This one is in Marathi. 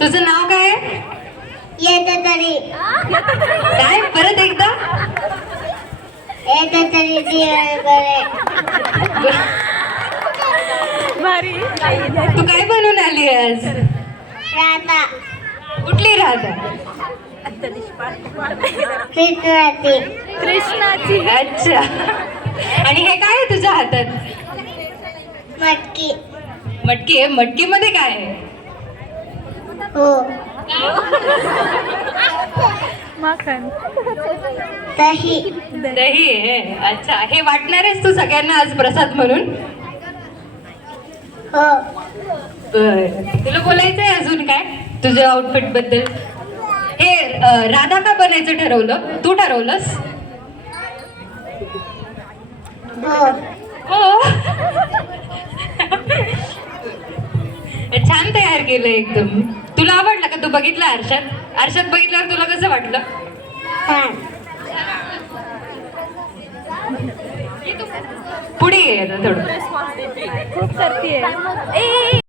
तुझं नाव काय? येतं तरी काय परत एकदा? येतं तरी दिवसभर भारी. तू काय बनवून आली आज? राधा कुठली राधा? कृष्णाची कृष्णाची. अच्छा. आणि हे काय आहे तुझ्या हातात? मटकी मटकी आहे. मटकी मध्ये काय आहे? हो माखन. दही दही आहे. अच्छा. हे वाटणार आहेस तू सगळ्यांना आज प्रसाद म्हणून? हो बरं. तुला बोलायचंय अजून काय तुझ्या आउटफिट बद्दल? हे राधा का बनायचं ठरवलं? तू ठरवलंस? हो हो. छान तयार केलं एकदम. तुला आवडलं का? तू बघितलं आरशात? आरशात बघितल्यावर तुला कसं वाटलं? छान पुढे ये आता थोडं. खूप करतीये. ए